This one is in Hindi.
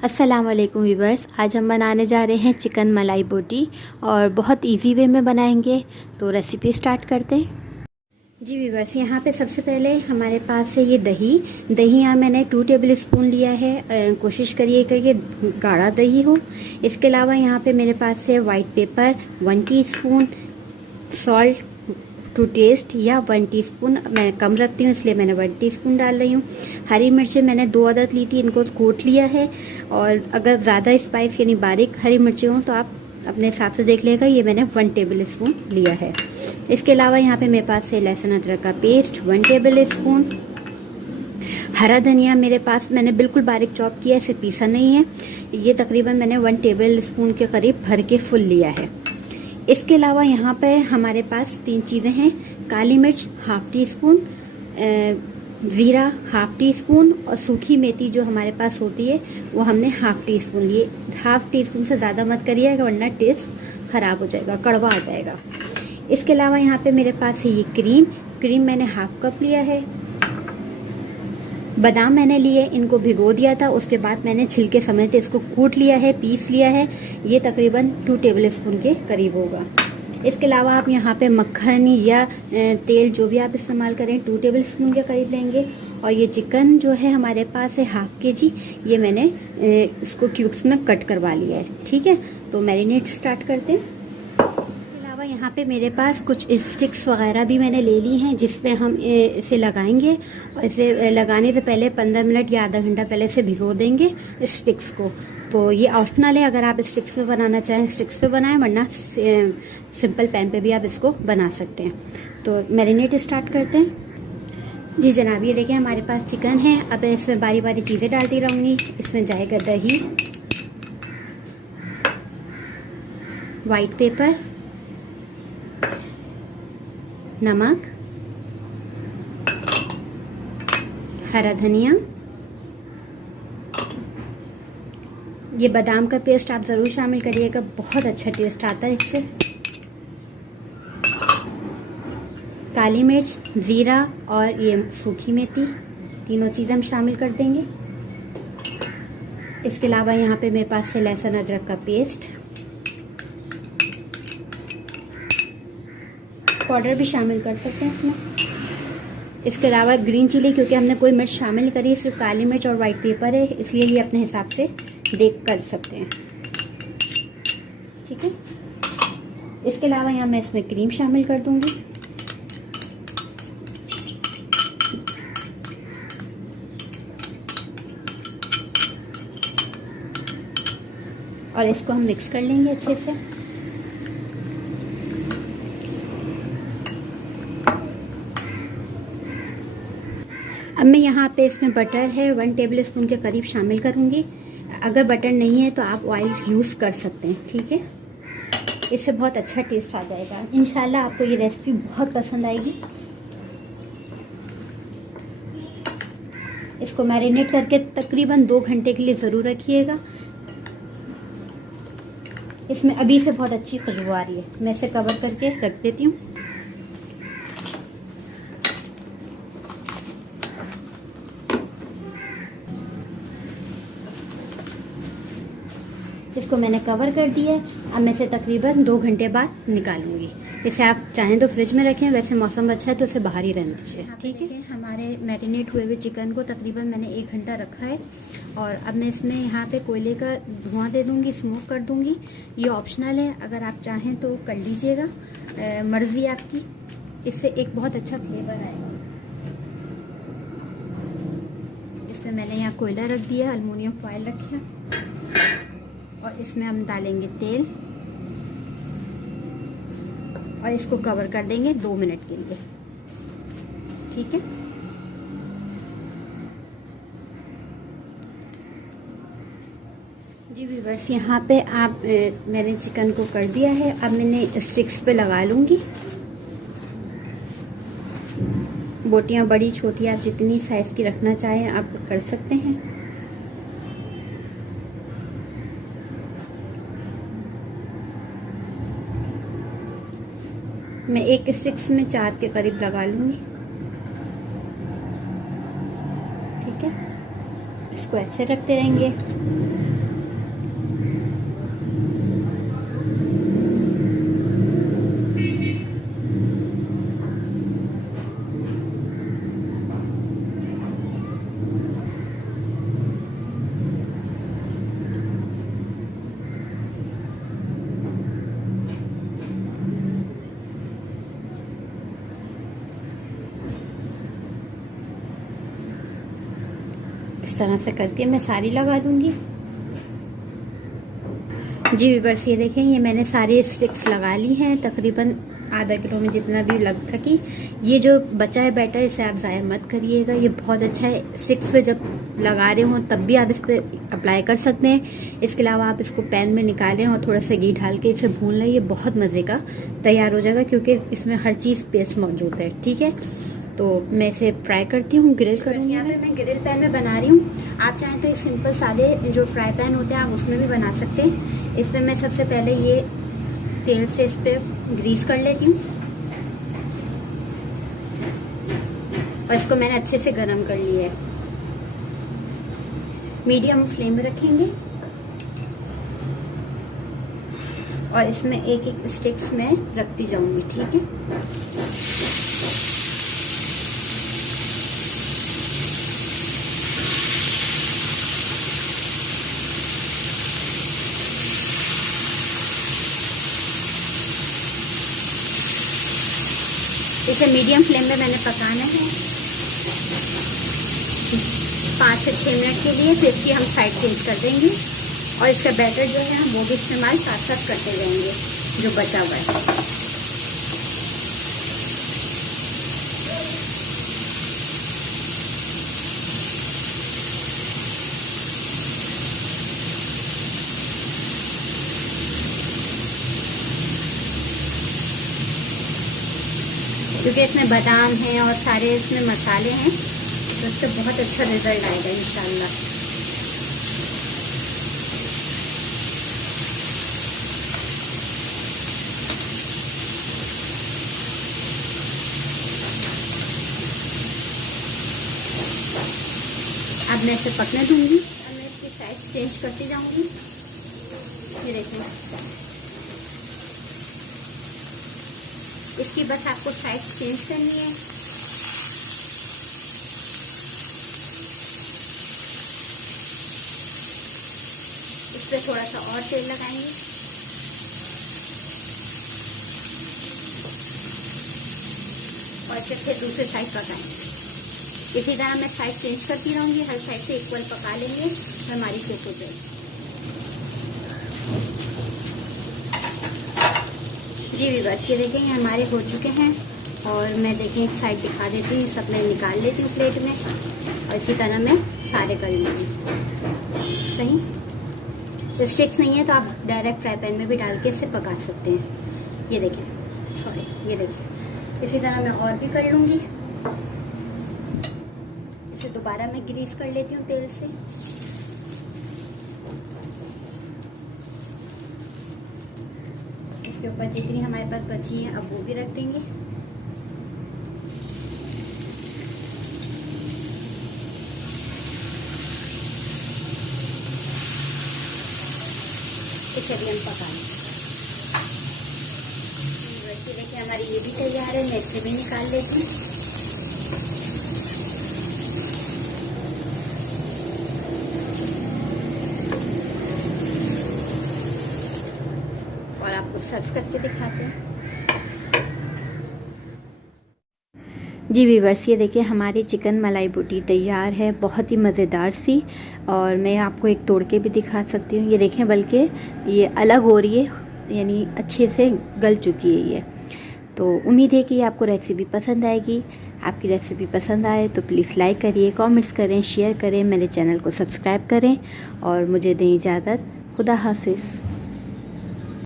अस्सलाम वालेकुम व्यूवर्स। आज हम बनाने जा रहे हैं चिकन मलाई बोटी और बहुत इजी वे में बनाएंगे। तो रेसिपी स्टार्ट करते हैं। जी व्यूवर्स, यहाँ पे सबसे पहले हमारे पास है ये दही यहाँ मैंने 2 टेबल स्पून लिया है। कोशिश करिएगा ये गाढ़ा दही हो। इसके अलावा यहाँ पे मेरे पास है white pepper 1 teaspoon, salt to taste या 1 टीस्पून। मैं कम रखती हूँ इसलिए मैंने 1 टीस्पून डाल रही हूँ। हरी मिर्चें मैंने 2 अदद ली थी, इनको कूट लिया है। और अगर ज़्यादा स्पाइस यानी बारीक हरी मिर्चें हों तो आप अपने हिसाब से देख लेगा। ये मैंने 1 टेबल स्पून लिया है। इसके अलावा यहाँ पे मेरे पास है लहसुन अदरक का पेस्ट 1 टेबल स्पून। हरा धनिया मेरे पास मैंने बिल्कुल बारीक चॉप किया है, इसे पीसा नहीं है। ये तकरीबन मैंने 1 टेबल स्पून के करीब भर के फुल लिया है। इसके अलावा यहाँ पे हमारे पास 3 चीज़ें हैं। काली मिर्च हाफ टी स्पून, ज़ीरा हाफ टी स्पून और सूखी मेथी जो हमारे पास होती है वो हमने हाफ टी स्पून लिए। हाफ टी स्पून से ज़्यादा मत करिएगा वरना टेस्ट ख़राब हो जाएगा, कड़वा आ जाएगा। इसके अलावा यहाँ पे मेरे पास है ये क्रीम मैंने हाफ कप लिया है। बादाम मैंने लिए, इनको भिगो दिया था, उसके बाद मैंने छिलके समेत इसको कूट लिया है, पीस लिया है। ये तकरीबन 2 टेबल स्पून के करीब होगा। इसके अलावा आप यहाँ पे मक्खन या तेल जो भी आप इस्तेमाल करें 2 टेबल स्पून के करीब लेंगे। और ये चिकन जो है हमारे पास है हाफ केजी, ये मैंने इसको क्यूब्स में कट करवा लिया है। ठीक है, तो मैरिनेट स्टार्ट करते हैं। यहाँ पे मेरे पास कुछ स्टिक्स वगैरह भी मैंने ले ली हैं जिसमें हम इसे लगाएंगे। और इसे लगाने से पहले 15 मिनट या आधा घंटा पहले से भिगो देंगे स्टिक्स को। तो ये ऑप्शनल है, अगर आप स्टिक्स पे बनाना चाहें स्टिक्स पे बनाएं, वरना सिंपल पैन पे भी आप इसको बना सकते हैं। तो मैरिनेट स्टार्ट करते हैं। जी जनाब, ये देखिए हमारे पास चिकन है। अब इसमें बारी बारी चीज़ें डालती रहूँगी। इसमें जाएगा दही, वाइट पेपर, नमक, हरा धनिया, ये बादाम का पेस्ट आप ज़रूर शामिल करिएगा, बहुत अच्छा टेस्ट आता है इससे। काली मिर्च, ज़ीरा और ये सूखी मेथी, तीनों चीज़ हम शामिल कर देंगे। इसके अलावा यहाँ पे मेरे पास है लहसुन अदरक का पेस्ट, पाउडर भी शामिल कर सकते हैं इसमें। इसके अलावा ग्रीन चिली, क्योंकि हमने कोई मिर्च शामिल नहीं करी, सिर्फ काली मिर्च और वाइट पेपर है, इसलिए ये अपने हिसाब से देख कर सकते हैं। ठीक है, इसके अलावा यहाँ मैं इसमें क्रीम शामिल कर दूंगी। और इसको हम मिक्स कर लेंगे अच्छे से। अब मैं यहाँ पे इसमें बटर है 1 टेबल स्पून के करीब शामिल करूँगी। अगर बटर नहीं है तो आप ऑयल यूज़ कर सकते हैं। ठीक है, इससे बहुत अच्छा टेस्ट आ जाएगा। इंशाल्लाह आपको ये रेसिपी बहुत पसंद आएगी। इसको मैरिनेट करके तकरीबन 2 घंटे के लिए ज़रूर रखिएगा। इसमें अभी से बहुत अच्छी खुशबू आ रही है। मैं इसे कवर करके रख देती हूँ। इसको मैंने कवर कर दिया है। अब मैं इसे तकरीबन 2 घंटे बाद निकालूंगी। इसे आप चाहें तो फ्रिज में रखें, वैसे मौसम अच्छा है तो इसे बाहर ही रहने दीजिए। ठीक है, हमारे मैरिनेट हुए हुए चिकन को तकरीबन मैंने 1 घंटा रखा है। और अब मैं इसमें यहाँ पे कोयले का धुआं दे दूँगी, स्मोक कर दूँगी। ये ऑप्शनल है, अगर आप चाहें तो कर लीजिएगा, मर्ज़ी आपकी। इससे एक बहुत अच्छा फ्लेवर आएगा। इसमें मैंने यहाँ कोयला रख दिया, अल्मुनियम फॉयल रखा और इसमें हम डालेंगे तेल और इसको कवर कर देंगे 2 मिनट के लिए। ठीक है, जी व्यूअर्स, यहाँ पे आप मैंने चिकन को कर दिया है। अब मैंने स्टिक्स पे लगा लूँगी। बोटियाँ बड़ी छोटी आप जितनी साइज़ की रखना चाहें आप कर सकते हैं। मैं एक स्टिक्स में 4 के करीब लगा लूँगी। ठीक है, इसको ऐसे रखते रहेंगे। तरह से करके मैं सारी लगा दूँगी। जी व्यूअर्स, ये देखें, ये मैंने सारी स्टिक्स लगा ली हैं, तकरीबन आधा किलो में जितना भी लग सकी। ये जो बचा है बैटर, इसे आप ज़ाया मत करिएगा, ये बहुत अच्छा है। स्टिक्स पे जब लगा रहे हों तब भी आप इस पर अप्लाई कर सकते हैं। इसके अलावा आप इसको पैन में निकालें और थोड़ा सा घी डाल के इसे भून लें, ये बहुत मज़े का तैयार हो जाएगा, क्योंकि इसमें हर चीज़ पेस्ट मौजूद है। ठीक है, तो मैं इसे फ्राई करती हूँ, ग्रिल करूँगी। यहाँ पे मैं ग्रिल पैन में बना रही हूँ। आप चाहें तो सिंपल सादे जो फ्राई पैन होते हैं आप उसमें भी बना सकते हैं। इस पर मैं सबसे पहले ये तेल से इस पर ग्रीस कर लेती हूँ और इसको मैंने अच्छे से गरम कर लिया है। मीडियम फ्लेम में रखेंगे और इसमें एक एक स्टिक्स में रखती जाऊंगी। ठीक है, इसे मीडियम फ्लेम में मैंने पकाना है 5 से 6 मिनट के लिए। फिर इसकी हम साइड चेंज कर देंगे और इसका बैटर जो है हम वो भी इस्तेमाल साथ साथ करते रहेंगे जो बचा हुआ है। क्योंकि इसमें बादाम हैं और सारे इसमें मसाले हैं, तो इससे बहुत अच्छा रिजल्ट आएगा इंशाल्लाह। अब मैं इसे पकने दूंगी। अब मैं इसकी साइज चेंज करती जाऊंगी। ये देखें, इसकी बस आपको साइड चेंज करनी है। इस पर थोड़ा सा और तेल लगाएंगे और इसे फिर दूसरे साइड पकाएंगे। इसी तरह मैं साइड चेंज करती रहूंगी, हर साइड से इक्वल पका लेंगे तो हमारी कुक हो जाएगी। जी व्यूअर्स, ये देखें हमारे हो चुके हैं और मैं देखें एक साइड दिखा देती हूँ, सब मैं निकाल लेती हूँ प्लेट में और इसी तरह मैं सारे कर लूँगी। सही, तो स्टिक्स नहीं है तो आप डायरेक्ट फ्राई पैन में भी डाल के इसे पका सकते हैं। ये देखें, सॉरी, ये देखें, इसी तरह मैं और भी कर लूँगी। इसे दोबारा मैं ग्रीस कर लेती हूँ तेल से। इसके ऊपर जितनी हमारे पास बची है अब वो भी रख देंगे। इसे भी हम पका लेंगे। देखिए हमारी ये भी तैयार है, मैं इसे भी निकाल लेती हूँ। और आपको सर्व करके दिखाते हैं। जी व्यूअर्स, ये देखिए हमारी चिकन मलाई बोटी तैयार है, बहुत ही मज़ेदार सी। और मैं आपको एक तोड़ के भी दिखा सकती हूँ। ये देखें, बल्कि ये अलग हो रही है, यानी अच्छे से गल चुकी है ये। तो उम्मीद है कि आपको रेसिपी पसंद आएगी। आपकी रेसिपी पसंद आए तो प्लीज़ लाइक करिए, कमेंट्स करें, शेयर करें, मेरे चैनल को सब्सक्राइब करें और मुझे दें इजाज़त। खुदा हाफिज़।